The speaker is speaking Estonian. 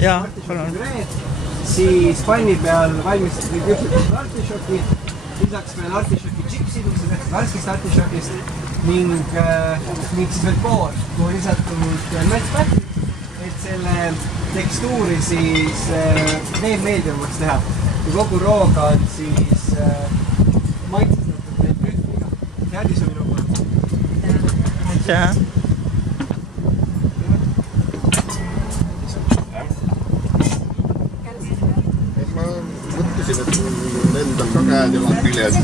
Jaa, siis panni peal valmistatud küpsetatud artišoki, lisaks veel artišoki čipsid, mis on tehtud värskist artišokist ning siis veel koor, kuhu lisatud mätspätid, et selle tekstuuri siis veel meeldivamaks teha. Ja kogu rooga on siis maitsestatud veel rühmiga. Teadis on minu poolt. Jaa. Ma mõtlesin, et mul endal ka käed ja küljes.